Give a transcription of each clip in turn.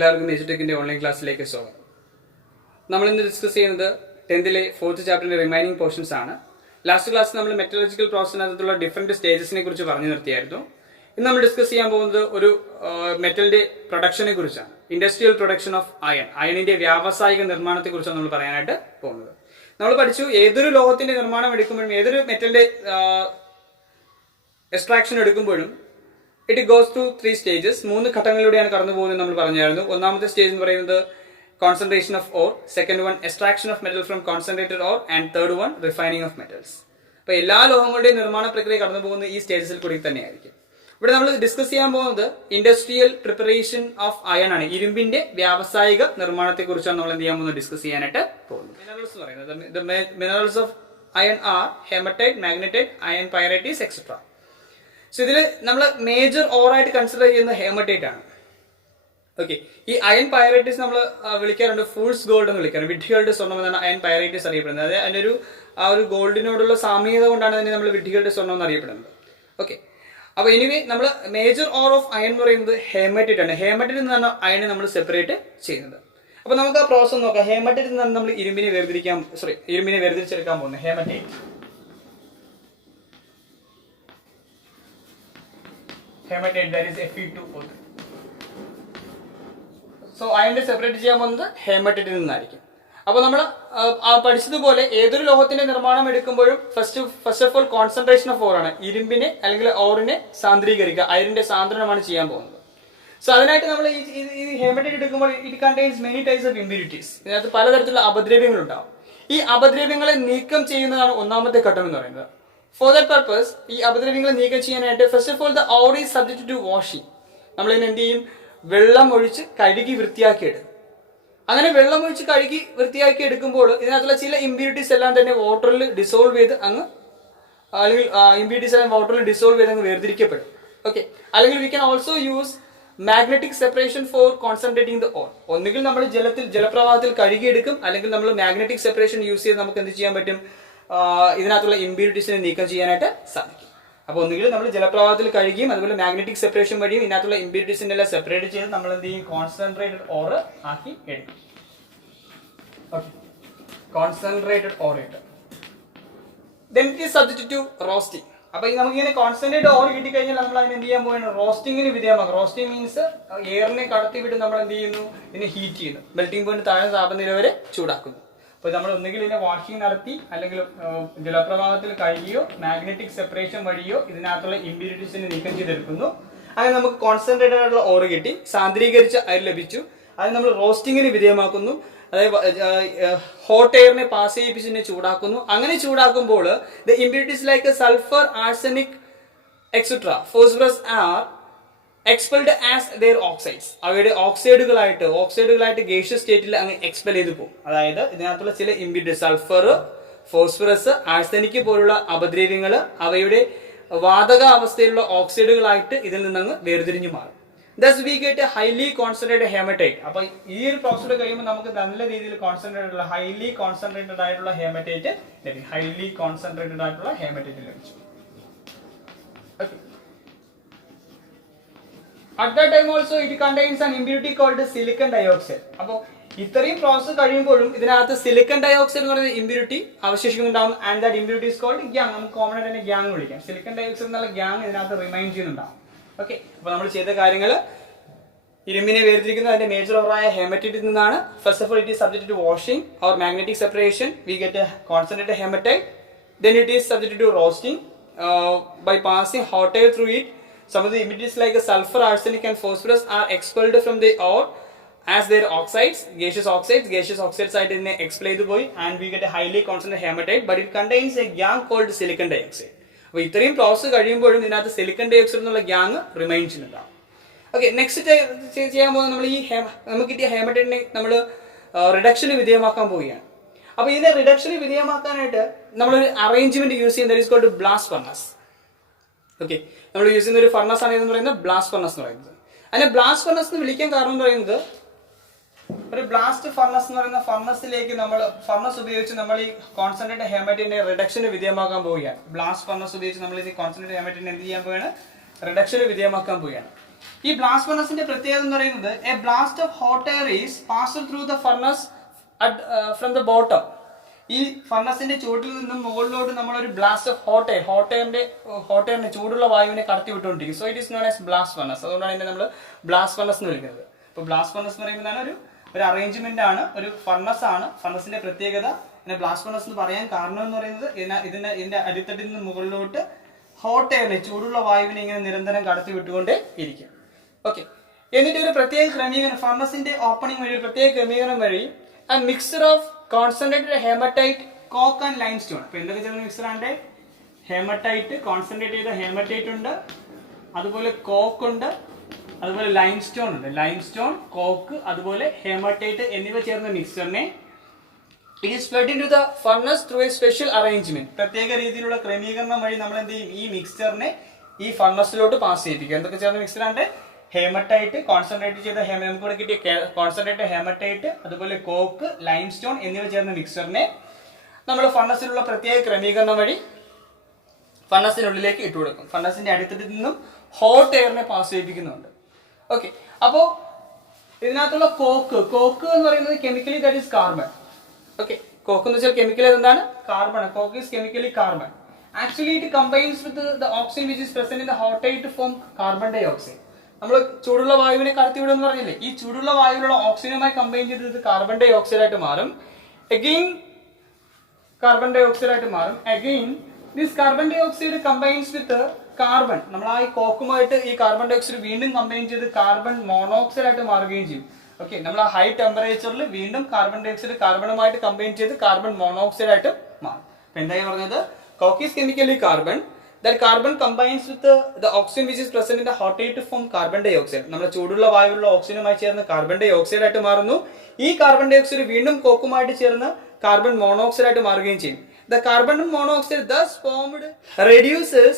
എല്ലാവർക്കും എജ്യൂടെക്കിന്റെ ഓൺലൈൻ ക്ലാസ്സിലേക്ക് സ്വാഗതം. നമ്മൾ ഇന്ന് ഡിസ്കസ് ചെയ്യുന്നത് 10th ഫോർത്ത് ചാപ്റ്ററിന്റെ റിമൈനിങ് പോർഷൻസ് ആണ്. ലാസ്റ്റ് ക്ലാസ് നമ്മൾ മെറ്റലർജിക്കൽ പ്രോസസ്സിനകത്തുള്ള ഡിഫറെന്റ് സ്റ്റേജസിനെ കുറിച്ച് പറഞ്ഞു നിർത്തിയായിരുന്നു. ഇന്ന് നമ്മൾ ഡിസ്കസ് ചെയ്യാൻ പോകുന്നത് ഒരു മെറ്റലിന്റെ പ്രൊഡക്ഷനെ കുറിച്ചാണ്. ഇൻഡസ്ട്രിയൽ പ്രൊഡക്ഷൻ ഓഫ് അയണിന്റെ വ്യാവസായിക നിർമ്മാണത്തെ കുറിച്ചാണ് നമ്മൾ പറയാനായിട്ട് പോകുന്നത്. നമ്മൾ പഠിച്ചു ഏതൊരു ലോഹത്തിന്റെ നിർമ്മാണം എടുക്കുമ്പോഴും ഏതൊരു മെറ്റലിന്റെ എക്സ്ട്രാക്ഷൻ എടുക്കുമ്പോഴും ഇറ്റ് ഗോസ് ടു 3 stages. 3 ഘട്ടങ്ങളിലൂടെയാണ് കടന്നു പോകുന്നത് നമ്മൾ പറഞ്ഞായിരുന്നു. ഒന്നാമത്തെ സ്റ്റേജ് എന്ന് പറയുന്നത് concentration of or, second one extraction of metal from concentrated or, and third one refining of metals. അപ്പോൾ എല്ലാ ലോഹങ്ങളുടെയും നിർമ്മാണ പ്രക്രിയ കടന്നു പോകുന്നത് ഈ സ്റ്റേജസിൽ കൂടി തന്നെയായിരിക്കും. ഇവിടെ നമ്മൾ ഡിസ്കസ് ചെയ്യാൻ പോകുന്നത് ഇൻഡസ്ട്രിയൽ പ്രിപ്പറേഷൻ ഓഫ് അയൺ ആണ്. ഇരുമ്പിന്റെ വ്യാവസായിക നിർമ്മാണത്തെ കുറിച്ചാണ് നമ്മൾ എന്ത് ചെയ്യാൻ പോകുന്നത്, ഡിസ്കസ് ചെയ്യാനായിട്ട് പോകുന്നത്. മിനറൽസ് എന്ന് പറയുന്നത് minerals of iron are hematite, magnetite, iron pyrites etcetera. So ഇതിൽ നമ്മൾ മേജർ ഓറായിട്ട് കൺസിഡർ ചെയ്യുന്ന ഹെമറ്റൈറ്റ് ആണ്. ഓക്കെ, ഈ അയൺ പൈറൈറ്റീസ് നമ്മൾ വിളിക്കാറുണ്ട് ഫൂൾസ് ഗോൾഡ് എന്ന് വിളിക്കാറുണ്ട്. വിഡ്ഢികളുടെ സ്വർണ്ണം എന്നാണ് അയൺ പൈറൈറ്റീസ് അറിയപ്പെടുന്നത്. അതായത് അതിൻ്റെ ഒരു ഗോൾഡിനോടുള്ള സാമ്യത കൊണ്ടാണ് അതിനെ നമ്മൾ വിഡ്ഢികളുടെ സ്വർണ്ണം എന്ന് അറിയപ്പെടുന്നത്. ഓക്കെ, അപ്പോൾ എനിവേ നമ്മൾ മേജർ ഓർ ഓഫ് അയൺ എന്ന് പറയുന്നത് ഹെമറ്റൈറ്റ് ആണ്. ഹെമറ്റൈറ്റിൽ നിന്നാണ് അയൺ നമ്മൾ സെപ്പറേറ്റ് ചെയ്യുന്നത്. അപ്പോൾ നമുക്ക് ആ പ്രോസസ് നോക്കാം. ഹെമറ്റൈറ്റിൽ നിന്നാണ് നമ്മൾ ഇരുമ്പിനെ വേർതിരിച്ചെടുക്കാൻ പോകുന്നത്. Haematite that is Fe2O3. So അയണിനെ സെപ്പറേറ്റ് ചെയ്യാൻ പോകുന്നത് ഹെമറ്റൈറ്റിൽ നിന്നായിരിക്കും. അപ്പോൾ നമ്മൾ പഠിച്ചതുപോലെ ഏതൊരു ലോഹത്തിന്റെ നിർമ്മാണം എടുക്കുമ്പോഴും first of all concentration of or ആണ്. ഇരുമ്പിനെ അല്ലെങ്കിൽ ഓറിനെ സാന്ദ്രീകരിക്കുക, അയണിന്റെ സാന്ദ്രണമാണ് ചെയ്യാൻ പോകുന്നത്. സോ അതിനായിട്ട് നമ്മൾ ഈ ഹെമറ്റൈറ്റ് എടുക്കുമ്പോൾ it contains many types of impurities. ഇതിനകത്ത് പലതരത്തിലുള്ള അപദ്രവ്യങ്ങൾ ഉണ്ടാവും. ഈ അപദ്രവ്യങ്ങളെ നീക്കം ചെയ്യുന്നതാണ് ഒന്നാമത്തെ ഘട്ടം എന്ന് പറയുന്നത്. ഫോർ ദാറ്റ് പർപ്പസ് ഈ അപദ്രവ്യങ്ങൾ നീക്കം ചെയ്യാനായിട്ട് first of all the ore is subject to washing. നമ്മൾ ഇതിന് എന്ത് ചെയ്യും, വെള്ളം ഒഴിച്ച് കഴുകി വൃത്തിയാക്കി എടുക്കും. അങ്ങനെ വെള്ളം ഒഴിച്ച് കഴുകി വൃത്തിയാക്കി എടുക്കുമ്പോൾ ഇതിനകത്തുള്ള ചില ഇമ്പ്യൂരിറ്റീസ് എല്ലാം തന്നെ വാട്ടറിൽ ഡിസോൾവ് ചെയ്ത് അല്ലെങ്കിൽ ഇമ്പ്യൂരിറ്റീസ് എല്ലാം വാട്ടറിൽ ഡിസോൾവ് ചെയ്ത് അങ്ങ് വേർതിരിക്കപ്പെടും. ഓക്കെ, അല്ലെങ്കിൽ we can also use magnetic separation for concentrating the ore. ഒന്നുകിൽ നമ്മൾ ജലപ്രവാഹത്തിൽ കഴുകിയെടുക്കും, അല്ലെങ്കിൽ നമ്മൾ മാഗ്നറ്റിക് സെപ്പറേഷൻ യൂസ് ചെയ്ത് നമുക്ക് എന്ത് ചെയ്യാൻ പറ്റും, ഇതിനകത്തുള്ള ഇമ്പ്യൂരിറ്റീസിനെ നീക്കം ചെയ്യാനായിട്ട് സാധിക്കും. അപ്പോൾ ഒന്നുകിൽ നമ്മൾ ജലപ്രവാഹത്തിൽ കഴുകിയും അതുപോലെ മാഗ്നറ്റിക് സെപ്പറേഷൻ വഴിയും ഇതിനകത്തുള്ള ഇമ്പ്യൂരിറ്റീസിനെ എല്ലാം സെപ്പറേറ്റ് ചെയ്ത് നമ്മൾ എന്ത് ചെയ്യും, കോൺസെൻട്രേറ്റഡ് ഓർ ആക്കി എടുക്കും. ഓക്കെ, കോൺസെൻട്രേറ്റഡ് ഓർ ഇട്ട് then it is subject to roasting. അപ്പോൾ നമുക്കിങ്ങനെ കോൺസെൻട്രേറ്റഡ് ഓർ കിട്ടിക്കഴിഞ്ഞാൽ നമ്മൾ അതിന് എന്ത് ചെയ്യാൻ പോകുന്നത്, റോസ്റ്റിങ്ങിന് വിധേയമാക്കും. റോസ്റ്റിംഗ് മീൻസ് എയറിനെ കടത്തി വിട്ട് നമ്മൾ എന്ത് ചെയ്യുന്നു, ഇതിനെ ഹീറ്റ് ചെയ്യുന്നു, മെൽറ്റിംഗ് പോയിന്റ് താഴെ താപനില വരെ ചൂടാക്കുന്നു. അപ്പോൾ നമ്മൾ ഒന്നുകിൽ ഇതിനെ വാഷിംഗ് നടത്തി അല്ലെങ്കിൽ ജലപ്രവാഹത്തിൽ കഴുകിയോ മാഗ്നറ്റിക് സെപ്പറേഷൻ വഴിയോ ഇതിനകത്തുള്ള ഇമ്പ്യൂരിറ്റീസിനെ നീക്കം ചെയ്തെടുക്കുന്നു. അങ്ങനെ നമുക്ക് കോൺസെൻട്രേറ്റഡ് ആയിട്ടുള്ള ഓർ കിട്ടി, സാന്ദ്രീകരിച്ച അയർ ലഭിച്ചു. അത് നമ്മൾ റോസ്റ്റിങ്ങിന് വിധേയമാക്കുന്നു. അതായത് ഹോട്ട് എയറിനെ പാസ് ചെയ്യിപ്പിച്ച് ചൂടാക്കുന്നു. അങ്ങനെ ചൂടാക്കുമ്പോൾ the impurities like sulphur, arsenic etcetera, phosphorus are expelled as their oxides. അവയുടെ ഓക്സൈഡുകളായിട്ട് ഗേഷ്യസ് സ്റ്റേറ്റിൽ അങ്ങ് എക്സ്പെൽ ചെയ്ത് പോകും. അതായത് ഇതിനകത്തുള്ള ചില ഇമ്പ്യൂരിറ്റീസ് സൾഫർ, ഫോസ്ഫറസ്, ആഴ്സനിക് പോലുള്ള അപദ്രവ്യങ്ങൾ അവയുടെ വാതക അവസ്ഥയിലുള്ള ഓക്സൈഡുകളായിട്ട് ഇതിൽ നിന്നങ്ങ് വേർതിരിഞ്ഞു മാറും. Thus we get a highly concentrated hematite. അപ്പോൾ ഈ ഒരു പ്രോസസ് കഴിയുമ്പോൾ നമുക്ക് നല്ല രീതിയിൽ ഹൈലി കോൺസെൻട്രേറ്റഡ് ആയിട്ടുള്ള ഹെമറ്റൈറ്റ് ലഭിക്കും. ഹൈലി കോൺസെൻട്രേറ്റഡ് ആയിട്ടുള്ള ഹെമറ്റൈറ്റ് ലഭിച്ചു. At that time also it contains an impurity called silicon dioxide. അപ്പോൾ ഇത്രയും പ്രോസസ് കഴിയുമ്പോഴും ഇതിനകത്ത് സിലിക്കൺ ഡയോക്സൈഡ് എന്ന് പറയുന്ന ഇമ്പ്യൂരിറ്റി അവശേഷിക്കുന്നുണ്ടാവും. And that impurity is called gangue. നമുക്ക് കോമൺ ആയിട്ട് തന്നെ ഗ്യാങ് വിളിക്കാം. സിലിക്കൺ ഡയോക്സൈഡ് എന്നുള്ള ഗ്യാങ് ഇതിനകത്ത് റിമൈൻ ചെയ്യുന്നുണ്ടാവും. ഓക്കെ, അപ്പോൾ നമ്മൾ ചെയ്ത കാര്യങ്ങൾ ഇരുമ്പിനെ വേർതിരിക്കുന്നത് അതിന്റെ മേജർ ഓറായ ഹെമറ്റൈറ്റിൽ നിന്നാണ്. First of all it is subject to washing or magnetic separation. We get a concentrated hematite. Then it is subject to roasting by passing hot air through it. Some of the impurities like sulfur, arsenic and phosphorus are expelled from the ore as their oxides, gaseous oxides ആയിട്ട് ഇതിനെ expel ചെയ്ത് പോയി. And we get a highly concentrated hematite, but it contains a gang called silicon dioxide. അപ്പോൾ ഇത്രയും process കഴിയുമ്പോഴും ഇതിനകത്ത് silicon dioxide എന്നുള്ള gang remain ചെയ്യുന്നുണ്ടാവും. ഓക്കെ, നെക്സ്റ്റ് ചെയ്യാൻ പോകുന്നത് നമ്മൾ നമുക്ക് കിട്ടിയ ഹെമറ്റൈറ്റിനെ നമ്മൾ റിഡക്ഷന് വിധേയമാക്കാൻ പോവുകയാണ്. അപ്പോൾ ഇതിനെ റിഡക്ഷന് വിധേയമാക്കാനായിട്ട് നമ്മളൊരു അറേഞ്ച്മെന്റ് യൂസ് ചെയ്യുന്നത് that is called blast furnace. Okay, നമ്മൾ യൂസ് ചെയ്യുന്ന ഒരു ഫർണസ് ആണ് എന്ന് പറയുന്നത് ബ്ലാസ്റ്റ് ഫർണസ് എന്ന് പറയുന്നത്. അതിനെ ബ്ലാസ്റ്റ് ഫർണസ് എന്ന് വിളിക്കാൻ കാരണം എന്ന് പറയുന്നത് ഒരു ബ്ലാസ്റ്റ് ഫർണസ് എന്ന് പറയുന്ന ഫർണസിലേക്ക് ഫർണസ് ഉപയോഗിച്ച് നമ്മൾ ഈ കോൺസെൻട്രേറ്റഡ് ഹെമറ്റൈറ്റിനെ റിഡക്ഷന് വിധേയമാക്കാൻ പോവുകയാണ്. ബ്ലാസ്റ്റ് ഫർണസ് ഉപയോഗിച്ച് നമ്മൾ ഈ കോൺസെൻട്രേറ്റഡ് ഹെമറ്റൈറ്റിനെ എന്ത് ചെയ്യാൻ പോവുകയാണ്, റിഡക്ഷന് വിധേയമാക്കാൻ പോവുകയാണ്. ഈ ബ്ലാസ്റ്റ് ഫർണസിന്റെ പ്രത്യേകത എന്ന് പറയുന്നത് A blast of hot air is passed through the furnace from the bottom. ഈ ഫർണസിന്റെ ചൂട്ടിൽ നിന്നും മുകളിലോട്ട് നമ്മളൊരു ബ്ലാസ്റ്റ് ഓഫ് ഹോട്ട് എയറിന്റെ ചൂടുള്ള വായുവിനെ കടത്തി വിട്ടുകൊണ്ടിരിക്കും. So it is known as blast furnace. അതുകൊണ്ടാണ് ഇതിനെ നമ്മൾ ബ്ലാസ്റ്റ് ഫർണസ് എന്ന് വിളിക്കുന്നത്. അപ്പോൾ ബ്ലാസ്റ്റ് ഫർണസ് എന്ന് പറയുന്നത് ഒരു അറേഞ്ച്മെന്റ് ആണ്, ഒരു ഫർണസ് ആണ്. ഫർണസിന്റെ പ്രത്യേകത ഇതിനെ ബ്ലാസ്റ്റ് ഫർണസ് എന്ന് പറയാൻ കാരണം എന്ന് പറയുന്നത് ഇതിന്റെ അടിത്തട്ടിൽ നിന്ന് മുകളിലോട്ട് ഹോട്ട് എയറിനെ ചൂടുള്ള വായുവിനെ ഇങ്ങനെ നിരന്തരം കടത്തി വിട്ടുകൊണ്ടേ ഇരിക്കും. ഓക്കെ, എന്നിട്ട് ഒരു പ്രത്യേക ക്രമീകരണം ഫർണസിന്റെ ഓപ്പണിംഗ് വഴി, ഒരു പ്രത്യേക ക്രമീകരണം വഴി a mixture of concentrated hematite, coke and limestone. അപ്പോൾ എന്തൊക്കെ ചേർന്ന മിക്സർ ആണ്? ഹെമറ്റൈറ്റ്, കോൺസെൻട്രേറ്റ് ചെയ്ത ഹെമറ്റൈറ്റ് ഉണ്ട്, അതുപോലെ കോക്ക് ഉണ്ട്, അതുപോലെ ലൈംസ്റ്റോൺ ഉണ്ട്. ലൈംസ്റ്റോൺ, കോക്ക്, അതുപോലെ ഹെമറ്റൈറ്റ് എന്നിവ ചേർന്ന മിക്സറിനെ it is fed into the furnace through a special arrangement. പ്രത്യേക രീതിയിലുള്ള ക്രമീകരണം വഴി നമ്മൾ എന്ത് ചെയ്യും? ഈ മിക്സറിനെ ഈ ഫർണസിലോട്ട് പാസ് ചെയ്യിപ്പിക്കും. എന്തൊക്കെ ചേർന്ന മിക്സർ ആണ്? ഹെമറ്റൈറ്റ്, കോൺസെൻട്രേറ്റ് ചെയ്ത നമുക്ക് ഇവിടെ കിട്ടിയ കോൺസെൻട്രേറ്റ് ഹെമറ്റൈറ്റ്, അതുപോലെ കോക്ക്, ലൈംസ്റ്റോൺ എന്നിവ ചേർന്ന മിക്സറിനെ നമ്മൾ ഫർണസിലുള്ള പ്രത്യേക ക്രമീകരണം വഴി ഫർണസിനുള്ളിലേക്ക് ഇട്ടു കൊടുക്കും. ഫർണസിന്റെ അടിത്തട്ടിൽ നിന്നും ഹോട്ട് എയറിനെ പാസ് ചെയ്യിപ്പിക്കുന്നുണ്ട്. ഓക്കെ, അപ്പോൾ ഇതിനകത്തുള്ള കോക്ക് എന്ന് പറയുന്നത് chemically that is carbon. Okay, coke എന്ന് വെച്ചാൽ കെമിക്കൽ എന്താണ്? Carbon. Coke is chemically carbon. Actually it combines with the oxygen which is present in the hot air to form carbon dioxide. നമ്മൾ ചൂടുള്ള വായുവിനെ കടത്തിവിടുമെന്ന് പറഞ്ഞില്ലേ? ഈ ചൂടുള്ള വായുവിലുള്ള ഓക്സിജനുമായി കമ്പൈൻ ചെയ്തത് കാർബൺ ഡൈ ഓക്സൈഡ് ആയിട്ട് മാറും. അഗെയിൻ കാർബൺ ഡൈ ഓക്സൈഡ് ആയിട്ട് മാറും. Again this carbon dioxide combines with carbon. നമ്മൾ ആ കോക്കുമായിട്ട് ഈ കാർബൺ ഡൈ ഓക്സൈഡ് വീണ്ടും കമ്പൈൻ ചെയ്ത് കാർബൺ മോണോക്സൈഡ് ആയിട്ട് മാറുകയും ചെയ്യും. ഓക്കെ, നമ്മൾ ആ ഹൈ ടെമ്പറേച്ചറിൽ വീണ്ടും കാർബൺ ഡൈ ഓക്സൈഡ് കാർബണുമായിട്ട് കമ്പൈൻ ചെയ്ത് കാർബൺ മോണോക്സൈഡ് ആയിട്ട് മാറും. അപ്പൊ എന്തായി പറഞ്ഞത്? Coke is chemically carbon. That carbon combines with the oxygen which is present in the hot air to form carbon dioxide. നമ്മുടെ ചൂടുള്ള വായുവിലുള്ള ഓക്സിജനുമായി ചേർന്ന് കാർബൺ ഡൈ ഓക്സൈഡ് ആയിട്ട് മാറുന്നു. ഈ കാർബൺ ഡൈ ഓക്സൈഡ് വീണ്ടും കോക്കുമായിട്ട് ചേർന്ന് കാർബൺ മോണോക്സൈഡ് ആയിട്ട് മാറുകയും ചെയ്യും. The carbon monoxide thus formed reduces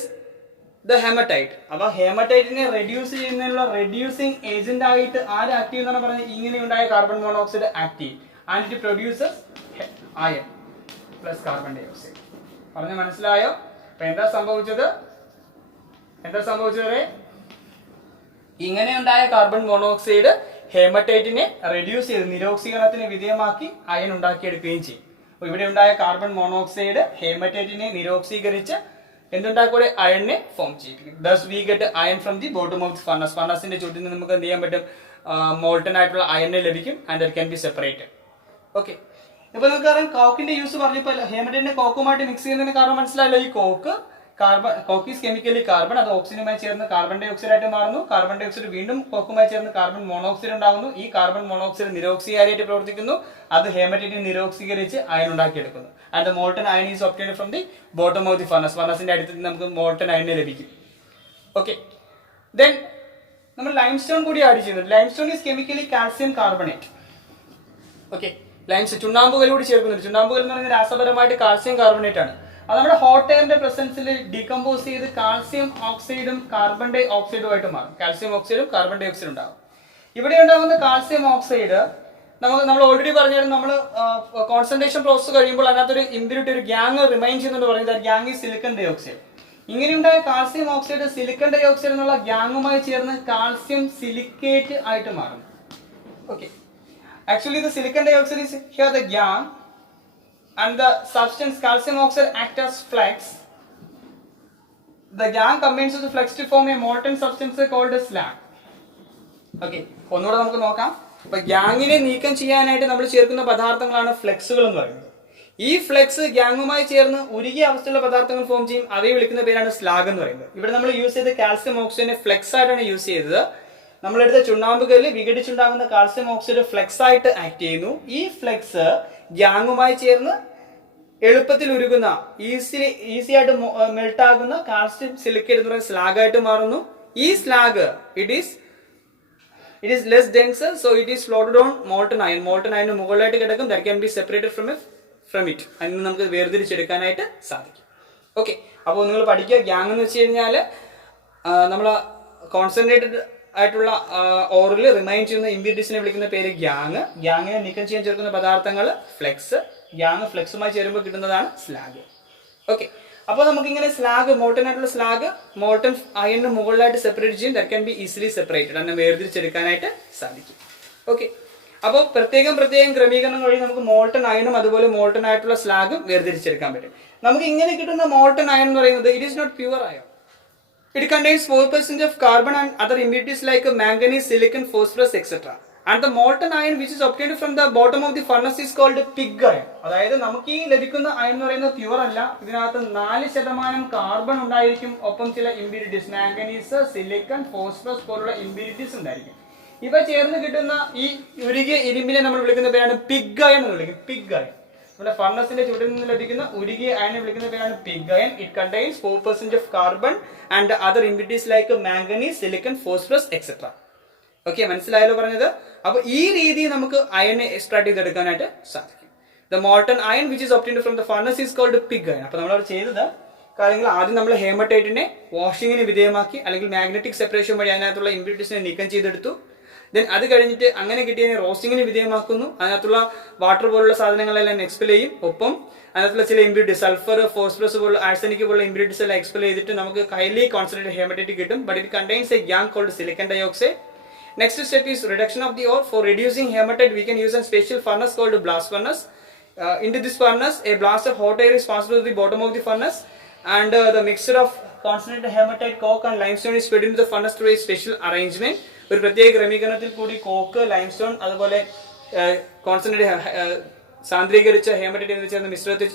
the hematite. അപ്പോൾ ഹെമറ്റൈറ്റിനെ റെഡ്യൂസ് ചെയ്യുന്നതിനുള്ള റെഡ്യൂസിങ് ഏജന്റ് ആയിട്ട് ആര് ആക്ട് ചെയ്യുന്നതാണ് പറഞ്ഞത്? ഇങ്ങനെ ഉണ്ടായ കാർബൺ മോണോക്സൈഡ് ആക്ട് ചെയ്യും. And it produces iron plus carbon dioxide. പറഞ്ഞ മനസ്സിലായോ? അപ്പൊ എന്താ സംഭവിച്ചത്? ഇങ്ങനെ ഉണ്ടായ കാർബൺ മോണോക്സൈഡ് ഹെമറ്റൈറ്റിനെ റെഡ്യൂസ് ചെയ്ത് നിരോക്സീകരണത്തിന് വിധേയമാക്കി അയൺ ഉണ്ടാക്കിയെടുക്കുകയും ചെയ്യും. അപ്പൊ ഇവിടെ ഉണ്ടായ കാർബൺ മോണോക്സൈഡ് ഹെമറ്റൈറ്റിനെ നിരോക്സീകരിച്ച് എന്തുണ്ടാക്കൂടെ? അയണിനെ ഫോം ചെയ്യിപ്പിക്കും. Thus we get iron from the bottom of the furnace. ഫർണസിന്റെ ചുറ്റിൽ നിന്ന് നമുക്ക് എന്ത് ചെയ്യാൻ പറ്റും? മോൾട്ടൺ ആയിട്ടുള്ള അയണിനെ ലഭിക്കും. And that can be separated. Okay, ഇപ്പൊ നമുക്ക് അറിയാം കോക്കിന്റെ യൂസ് പറഞ്ഞപ്പോൾ ഹെമറ്റൈറ്റിനെ കോക്കുമായിട്ട് മിക്സ് ചെയ്യുന്നതിന് കാരണം മനസ്സിലായല്ലോ. ഈ കോക്ക് ഈസ് കെമിക്കലി കാർബൺ. അത് ഓക്സിജനുമായി ചേർന്ന് കാർബൺ ഡൈ ഓക്സൈഡ് ആയിട്ട് മാറുന്നു. കാർബൺ ഡൈ ഓക്സൈഡ് വീണ്ടും കോക്കുമായി ചേർന്ന് കാർബൺ മോണോക്സൈഡ് ഉണ്ടാകുന്നു. ഈ കാർബൺ മോണോക്സൈഡ് നിരോക്സിയായിട്ട് പ്രവർത്തിക്കുന്നു. അത് ഹെമറ്റൈറ്റിനെ നിരോക്സീകരിച്ച് അയൺ ഉണ്ടാക്കിയെടുക്കുന്നു. And the molten iron is obtained from the bottom of the furnace. ഫർണസിന്റെ അടുത്ത് നമുക്ക് മോൾട്ടൺ അയണിനെ ലഭിക്കും. ഓക്കെ, ദെൻ നമ്മൾ ലൈംസ്റ്റോൺ കൂടി ആഡ് ചെയ്യുന്നു. Limestone is chemically calcium carbonate. Okay, ചുണ്ണാമ്പുകൽ കൂടി ചേർക്കുന്നുണ്ട്. ചുണ്ണാമ്പുകൽ എന്ന് പറയുന്നത് രാസപരമായിട്ട് കാൽസ്യം കാർബണേറ്റ് ആണ്. അത് നമ്മുടെ ഹോട്ട് എയറിന്റെ പ്രസൻസിൽ ഡീകമ്പോസ് ചെയ്ത് കാൽസ്യം ഓക്സൈഡും കാർബൺ ഡൈ ഓക്സൈഡുമായിട്ട് മാറും. കാൽസ്യം ഓക്സൈഡും കാർബൺ ഡൈ ഓക്സൈഡും ഉണ്ടാകും. ഇവിടെ ഉണ്ടാകുന്ന കാൽസ്യം ഓക്സൈഡ് നമ്മൾ ഓൾറെഡി പറഞ്ഞാലും നമ്മൾ കോൺസെൻട്രേഷൻ പ്രോസസ് കഴിയുമ്പോൾ അതിനകത്തൊരു ഇമ്പ്യൂരിറ്റി, ഒരു ഗ്യാങ് റിമൈൻ ചെയ്യുന്നുണ്ട് പറയുന്നത് ഗ്യാങ് ഈ സിലിക്കൺ ഡൈ ഓക്സൈഡ്. ഇങ്ങനെയുണ്ടായ calcium oxide silicon dioxide എന്നുള്ള ഗ്യാങ്ങുമായി ചേർന്ന് കാൽസ്യം സിലിക്കേറ്റ് ആയിട്ട് മാറും. Okay, actually the silicon dioxide is here the gang, and the substance calcium oxide act as flux. The gang combines with the flux to form a molten substance called as slag. Okay, ഒന്നുകൂടെ നമുക്ക് നോക്കാം. അപ്പൊ ഗ്യാങ്ങിനെ നീക്കം ചെയ്യാനായിട്ട് നമ്മൾ ചേർക്കുന്ന പദാർത്ഥങ്ങളാണ് ഫ്ലെക്സുകൾ എന്ന് പറയുന്നത്. ഈ ഫ്ലെക്സ് ഗ്യാങ്ങുമായി ചേർന്ന് ഉരുകിയ അവസ്ഥയുള്ള പദാർത്ഥങ്ങൾ ഫോം ചെയ്യും. അവയെ വിളിക്കുന്ന പേരാണ് സ്ലാഗ് എന്ന് പറയുന്നത്. ഇവിടെ നമ്മൾ യൂസ് ചെയ്ത കാൽസ്യം ഓക്സൈഡിനെ ഫ്ലെക്സ് ആയിട്ടാണ് യൂസ് ചെയ്തത്. നമ്മളെടുത്ത ചുണ്ണാമ്പുകല്ല് വിഘടിച്ചുണ്ടാകുന്ന കാൽസ്യം ഓക്സൈഡ് ഫ്ലെക്സ് ആയിട്ട് ആക്ട് ചെയ്യുന്നു. ഈ ഫ്ലെക്സ് ഗ്യാങ്ങുമായി ചേർന്ന് എളുപ്പത്തിൽ ഉരുകുന്ന ഈസി ആയിട്ട് മെൽട്ട് ആകുന്ന കാൽസ്യം സിലിക്കേറ്റ് എന്ന് പറയുന്ന സ്ലാഗ് ആയിട്ട് മാറുന്നു. ഈ slag it is less denser, so it is floated on molten iron. Molten iron മുകളിലായിട്ട് കിടക്കും. That can be separated from it. അതിൽ നിന്ന് നമുക്ക് വേർതിരിച്ചെടുക്കാനായിട്ട് സാധിക്കും. ഓക്കെ, അപ്പോൾ നിങ്ങൾ പഠിക്കുക. ഗ്യാങ് എന്ന് വെച്ച് കഴിഞ്ഞാൽ നമ്മൾ കോൺസെൻട്രേറ്റഡ് ആയിട്ടുള്ള ഓറിൽ റിമൈൻ ചെയ്യുന്ന ഇമ്പ്യൂരിറ്റീസിനെ വിളിക്കുന്ന പേര് ഗ്യാങ്. ഗ്യാങ്ങിനെ നീക്കം ചെയ്യാൻ ചേർക്കുന്ന പദാർത്ഥങ്ങൾ ഫ്ലെക്സ്. ഗ്യാങ് ഫ്ലെക്സുമായി ചേരുമ്പോൾ കിട്ടുന്നതാണ് സ്ലാഗ്. ഓക്കെ, അപ്പോൾ നമുക്ക് ഇങ്ങനെ സ്ലാഗ് മോൾട്ടൺ ആയിട്ടുള്ള സ്ലാഗ് മോൾട്ടൺ അയണിന് മുകളിലായിട്ട് സെപ്പറേറ്റ് ചെയ്യും. That can be easily separated, അങ്ങനെ വേർതിരിച്ചെടുക്കാനായിട്ട് സാധിക്കും. ഓക്കെ, അപ്പോൾ പ്രത്യേകം ക്രമീകരണം വഴി നമുക്ക് മോൾട്ടൺ അയണും അതുപോലെ മോൾട്ടൺ ആയിട്ടുള്ള സ്ലാഗും വേർതിരിച്ചെടുക്കാൻ പറ്റും. നമുക്ക് ഇങ്ങനെ കിട്ടുന്ന മോൾട്ടൺ അയൺ എന്ന് പറയുന്നത് it is not pure iron. It contains 4% of carbon and other impurities like manganese, silicon, phosphorus, etc. And the molten iron which is obtained from the bottom of the furnace is called pig iron. അതായത് നമുക്ക് ഈ ലഭിക്കുന്ന iron എന്ന് പറയുന്നത് pure അല്ല. ഇതിനകത്ത് 4% carbon ഉണ്ടായിരിക്കും, ഒപ്പം ചില ഇമ്പ്യൂരിറ്റീസ് മാംഗനീസ്, സിലിക്കൺ, ഫോസ്ഫറസ് പോലുള്ള ഇമ്പ്യൂരിറ്റീസ് ഉണ്ടായിരിക്കും. ഇവ ചേർന്ന് കിട്ടുന്ന ഈ ഉരുകിയ ഇരുമ്പിനെ നമ്മൾ വിളിക്കുന്ന പേരാണ് പിഗ് അയൺ എന്ന് വിളിക്കും. പിഗ് അയൺ നമ്മുടെ ഫർണസിന്റെ ചുവട്ടിൽ നിന്ന് ലഭിക്കുന്ന ഉരുകിയ അയണിനെ വിളിക്കുന്ന പേരാണ് pig iron. It contains 4% of carbon and other impurities like manganese, silicon, phosphorus, etc. Okay, മനസ്സിലായല്ലോ പറഞ്ഞത്. അപ്പൊ ഈ രീതി നമുക്ക് അയണിനെ എക്സ്ട്രാക്ട് ചെയ്തെടുക്കാനായിട്ട് സാധിക്കും. The molten iron which is obtained from the furnace is called pig iron. അപ്പൊ നമ്മൾ ചെയ്തത് കാര്യങ്ങൾ ആദ്യം നമ്മൾ ഹേമറ്റൈറ്റിനെ വാഷിങ്ങിന് വിധേയമാക്കി, അല്ലെങ്കിൽ മാഗ്നറ്റിക് സെപ്പറേഷൻ വഴി അതിനകത്തുള്ള ഇമ്പ്യൂരിറ്റീസിനെ നീക്കം ചെയ്തെടുത്തു. ദെൻ അത് കഴിഞ്ഞിട്ട് അങ്ങനെ കിട്ടിയതിനെ റോസ്റ്റിങ്ങിന് വിധേയമാക്കുന്നു. അതിനകത്തുള്ള വാട്ടർ പോലുള്ള സാധനങ്ങളെല്ലാം എക്സ്പെൽ ചെയ്യും. ഒപ്പം അതിനകത്തുള്ള ചില ഇമ്പ്യൂരിറ്റീസ് സൾഫർ, ഫോസ്ഫറസ് പോലുള്ള ആഴ്സനിക് പോലുള്ള ഇമ്പ്യൂരിറ്റീസ് എല്ലാം എക്സ്പെൽ ചെയ്തിട്ട് നമുക്ക് ഹൈലി കോൺസെൻട്രേറ്റഡ് ഹേമറ്റൈറ്റ് കിട്ടും. But it contains a gangue called silicon dioxide. Next step is reduction of the ore. For reducing hematite, we can use a special furnace called blast furnace. Into this furnace, a blast of hot air is passed to the bottom of the furnace, and the mixture of concentrated hematite, coke, and limestone is fed into the furnace through a special arrangement. ഒരു പ്രത്യേക ക്രമീകരണത്തിൽ കൂടി coke, limestone, അതുപോലെ concentrate സാന്ദ്രീകരിച്ച haematite എന്ന് ചേർന്ന മിശ്രിതത്തിൽ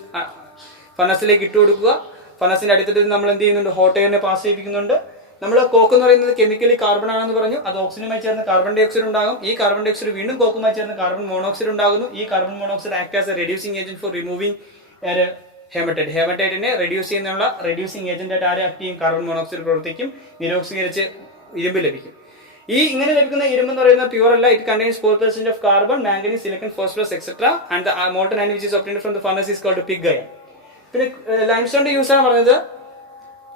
ഫർണസിലേക്ക് ഇട്ട് കൊടുക്കുക. ഫർണസിന്റെ അടുത്തിട്ട് നമ്മൾ എന്ത് ചെയ്യുന്നുണ്ട്, ഹോട്ട് എയറിനെ പാസ് ചെയ്യിപ്പിക്കുന്നുണ്ട്. നമ്മൾ കോക്ക് എന്ന് പറയുന്നത് കെമിക്കലി കാർബൺ ആണെന്ന് പറഞ്ഞു. അത് ഓക്സിജനുമായി ചേർന്ന് കാർബൺ ഡൈ ഓക്സൈഡ് ഉണ്ടാകും. ഈ കാർബൺ ഡൈ ഓക്സൈഡ് വീണ്ടും കോക്കുമായി ചേർന്ന് കാർബൺ മോണോക്സൈഡ് ഉണ്ടാകുന്നു. ഈ carbon monoxide act as a reducing agent for removing haematite. ഹേമറ്റൈറ്റിനെ റെഡ്യൂസ് ചെയ്യുന്നതിനുള്ള റെഡ്യൂസിംഗ് ഏജന്റ് ആയിട്ട് ആരെ ആക്ട് ചെയ്യും? കാർബൺ മോണോക്സൈഡ് പ്രവർത്തിക്കും. നിരോക്സീകരിച്ച് ഇരുമ്പ് ലഭിക്കും. ഈ ഇങ്ങനെ ലഭിക്കുന്ന ഇരുമ്പ് എന്ന് പറയുന്നത് പ്യൂർ അല്ല. It contains 4% of carbon, manganese, silicon, phosphorus, etc. and the molten iron which is obtained from the furnace is called pig iron. പിന്നെ ലൈംസ്റ്റോണിന്റെ യൂസ് ആണ് പറഞ്ഞത്.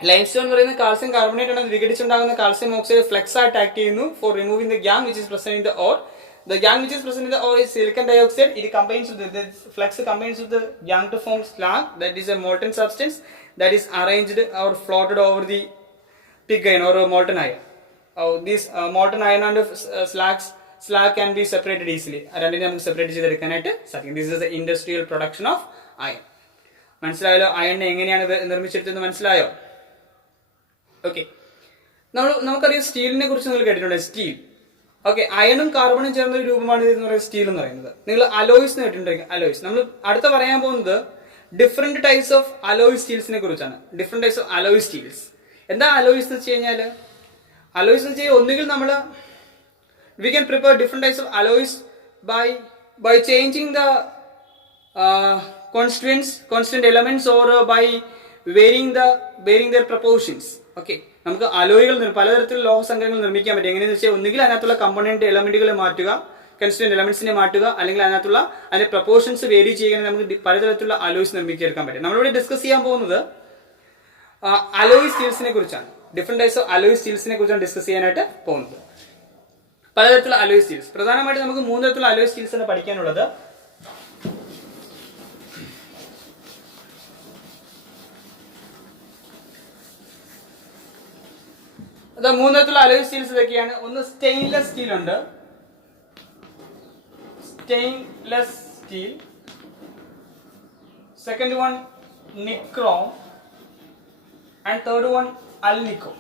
ലൈംസ്റ്റോൺ എന്ന് പറയുന്നത് കാൽസ്യം കാർബണേറ്റ് ആണ്. വിഘടിച്ചുണ്ടാകുന്ന കാൽസ്യം ഓക്സൈഡ് ഫ്ലെക്സ് ആയിട്ട് ആക്ട് ചെയ്യുന്നു for removing the gangue which is present in the ore. The gang which is present in the ore is silicon dioxide. It combines with the flux combines with the gang to form slag, that is a molten substance that is arranged or floated over the pig iron or molten iron. This molten iron and slag can be separated easily. രണ്ടിനെ നമുക്ക് separate ചെയ്തെടുക്കാനായിട്ട് സാധിക്കും. This is the industrial production of iron. മനസ്സിലായല്ലോ അയണിനെ എങ്ങനെയാണ് നിർമ്മിച്ചെടുത്തത്? മനസ്സിലായോ? Okay, നമുക്കറിയാം സ്റ്റീലിനെ കുറിച്ച് നിങ്ങൾ കേട്ടിട്ടുണ്ട്. സ്റ്റീൽ, ഓക്കെ, അയണും കാർബണും ചേർന്ന ഒരു രൂപമാണ് ഇത് എന്ന് പറയുന്നത് സ്റ്റീൽ എന്ന് പറയുന്നത്. നിങ്ങൾ അലോയ്സ് എന്ന് കേട്ടിട്ടുണ്ടെങ്കിൽ അലോയ്സ്. നമ്മൾ അടുത്ത പറയാൻ പോകുന്നത് ഡിഫറെന്റ് ടൈപ്സ് ഓഫ് അലോയ് സ്റ്റീൽസിനെ കുറിച്ചാണ്. Different types of alloy steels. എന്താ അലോയ്സ് എന്ന് വെച്ച് കഴിഞ്ഞാൽ, അലോയ്സ് എന്ന് വെച്ച് കഴിഞ്ഞാൽ ഒന്നുകിൽ നമ്മൾ we can prepare different types of alloys by changing the constant elements or by varying their proportions. Okay, നമുക്ക് അലോയ്കൾ പലതരത്തിലുള്ള ലോഹസങ്കരങ്ങൾ നിർമ്മിക്കാൻ പറ്റും. എങ്ങനെയെന്ന് വെച്ചാൽ ഒന്നുകിൽ അതിനകത്തുള്ള കമ്പോണന്റ് എലമെന്റുകളെ മാറ്റുക, കൺസ്റ്റന്റ് എലമെന്റ്സിനെ മാറ്റുക, അല്ലെങ്കിൽ അതിന്റെ പ്രപ്പോർഷൻസ് വേരി ചെയ്യാൻ നമുക്ക് പലതരത്തിലുള്ള അലോയ്സ് നിർമ്മിച്ചെടുക്കാൻ പറ്റും. നമ്മളിവിടെ ഡിസ്കസ് ചെയ്യാൻ പോകുന്നത് അലോയ് സ്റ്റീൽസിനെ കുറിച്ചാണ്. ഡിഫറെന്റ് ടൈപ്സ് ഓഫ് അലോയ് സ്റ്റീൽസിനെ കുറിച്ചാണ് ഡിസ്കസ് ചെയ്യാനായിട്ട് പോകുന്നത്. പലതരത്തിലുള്ള അലോയ് സ്റ്റീൽസ്, പ്രധാനമായിട്ട് നമുക്ക് 3 തരത്തിലുള്ള അലോയ് സ്റ്റീൽസ് ആണ് പഠിക്കാനുള്ളത്. അത് 3 തരത്തിലുള്ള അലോയ് സ്റ്റീൽസ് ഇതൊക്കെയാണ്. ഒന്ന് സ്റ്റെയിൻലെസ് സ്റ്റീൽ ഉണ്ട്, stainless steel. Second one nichrome and third one alnico.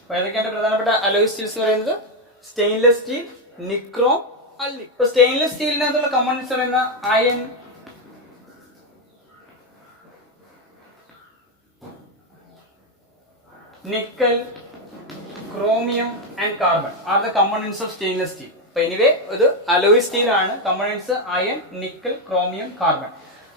അപ്പോൾ ഏതൊക്കെയാണ് പ്രധാനപ്പെട്ട അലോയ് സ്റ്റീൽസ് എന്ന് പറയുന്നത്? Stainless steel, nichrome, alnico. ഇപ്പോൾ സ്റ്റെയിൻലെസ് സ്റ്റീലിനകത്തുള്ള കമ്പോണന്റ്സ് പറയുന്ന iron, nickel, chromium and carbon are the components of stainless steel. അപ്പോൾ എനിവേ ഇത് അലോയ് സ്റ്റീൽ ആണ്. Components iron, nickel, chromium, carbon.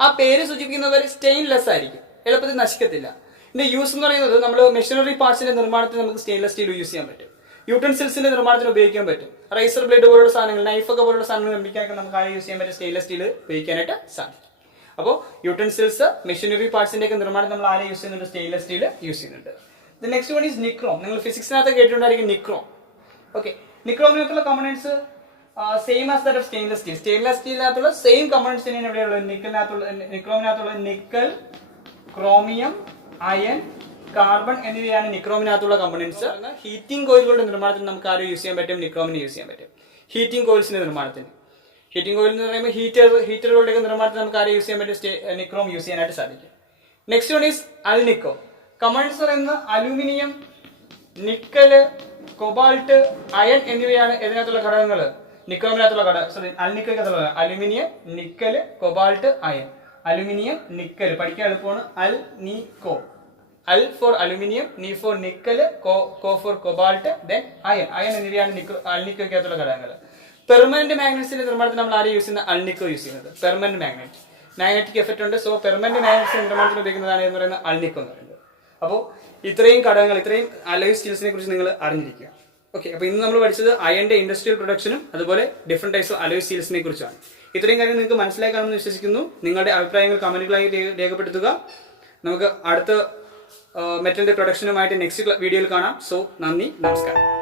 ആ പേര് സൂചിപ്പിക്കുന്നവർ സ്റ്റെയിൻലെസ് ആയിരിക്കും, എളുപ്പത്തിൽ നശിക്കത്തില്ല. ഇതിന്റെ യൂസ് എന്ന് പറയുന്നത് നമ്മൾ മെഷീനറി പാർട്സിന്റെ നിർമ്മാണത്തിന് നമുക്ക് സ്റ്റെയിൻലെസ് സ്റ്റീൽ യൂസ് ചെയ്യാൻ പറ്റും. യൂട്ടൻസിൽസിന്റെ നിർമ്മാണത്തിന് ഉപയോഗിക്കാൻ പറ്റും. റൈസർ ബ്ലേഡ് പോലുള്ള സാധനങ്ങൾ, നൈഫൊക്കെ പോലുള്ള സാധനങ്ങൾ നിർമ്മിക്കാനൊക്കെ നമുക്ക് ആ യൂസ് ചെയ്യാൻ പറ്റും. സ്റ്റെയിൻലെസ് സ്റ്റീൽ ഉപയോഗിക്കാനായിട്ട് സാധിക്കും. അപ്പോൾ യൂട്ടൻസിൽസ്, മെഷീനറി പാർട്സിന്റെ ഒക്കെ നിർമ്മാണത്തിൽ നമ്മൾ ആരെ യൂസ് ചെയ്യുന്നുണ്ട്? സ്റ്റെയിൻലെസ് സ്റ്റീൽ യൂസ് ചെയ്യുന്നുണ്ട്. The next one is nichrome. നിങ്ങൾ ഫിസിക്സിനകത്ത് കേട്ടിട്ടുണ്ടായിരിക്കും നിക്രോം. ഓക്കെ, നിക്രോമിനകത്തുള്ള components same as that of stainless steel. Stainless സ്റ്റീലിനകത്തുള്ള സെയിം കമ്പോണന്റ്സ് തന്നെയാണ് ഇവിടെയുള്ളത്. നിക്രോമിനകത്തുള്ള നിക്കൽ, ക്രോമിയം, അയൺ, കാർബൺ എന്നിവയാണ് നിക്രോമിനകത്തുള്ള കമ്പോണൻസ്. ഹീറ്റിംഗ് കോയിലുകളുടെ നിർമ്മാണത്തിന് നമുക്ക് ആരും യൂസ് ചെയ്യാൻ പറ്റും, നിക്രോമിന് യൂസ് ചെയ്യാൻ പറ്റും. ഹീറ്റിംഗ് കോയിൽസിന്റെ നിർമ്മാണത്തിന്, ഹീറ്റിംഗ് കോയിൽ എന്ന് പറയുമ്പോൾ ഹീറ്ററുകളുടെ നിർമ്മാണത്തിന് നമുക്ക് ആരും യൂസ് ചെയ്യാൻ പറ്റും, നിക്രോം യൂസ് ചെയ്യാനായിട്ട് സാധിക്കും. Next one is alnico. Components പറയുന്നത് അലൂമിനിയം, നിക്കല്, കൊബാൾട്ട്, അയൺ എന്നിവയാണ് ഇതിനകത്തുള്ള ഘടകങ്ങൾ. നിക്രോമിനകത്തുള്ള അൽനിക്കോയ്ക്കകത്തുള്ള aluminium, nickel, cobalt, iron. Aluminium, nickel പഠിക്കാൻ എളുപ്പമാണ്. Alnico, Al for aluminium, Ni for nickel, Co for cobalt, then iron. Iron എന്നിവയാണ് അൽനിക്കോയ്ക്കകത്തുള്ള ഘടകങ്ങൾ. പെർമനന്റ് മാഗ്നറ്റ്സിന്റെ നിർമ്മാണത്തിന് നമ്മൾ ആരും യൂസ് ചെയ്യുന്ന അൽനിക്കോ യൂസ് ചെയ്യുന്നത്. പെർമനന്റ് മാഗ്നറ്റ്, മാഗ്നറ്റിക് എഫക്ട് ഉണ്ട്. സോ പെർമനന്റ് മാഗ്നറ്റ്സിന്റെ നിർമ്മാണത്തിന് ഉപയോഗിക്കുന്നതാണ് എന്ന് പറയുന്നത് അൽനിക്കോ എന്ന് പറയുന്നത്. അപ്പോൾ ഇത്രയും ഘടകങ്ങൾ, ഇത്രയും അലോയ് സ്റ്റീൽസിനെ കുറിച്ച് നിങ്ങൾ അറിഞ്ഞിരിക്കുക. ഓക്കെ, അപ്പോൾ ഇന്ന് നമ്മൾ പഠിച്ചത് അയണിന്റെ ഇൻഡസ്ട്രിയൽ പ്രൊഡക്ഷനും അതുപോലെ ഡിഫറെന്റ് ടൈപ്സ് ഓഫ് അലോയ് സ്റ്റീൽസിനെ കുറിച്ചാണ്. ഇത്രയും കാര്യം നിങ്ങൾക്ക് മനസ്സിലായി കാണുമെന്ന് വിശ്വസിക്കുന്നു. നിങ്ങളുടെ അഭിപ്രായങ്ങൾ കമന്റുകളായി രേഖപ്പെടുത്തുക. നമുക്ക് അടുത്ത മെറ്റലിന്റെ പ്രൊഡക്ഷനുമായിട്ട് നെക്സ്റ്റ് വീഡിയോയിൽ കാണാം. സോ നന്ദി, നമസ്കാരം.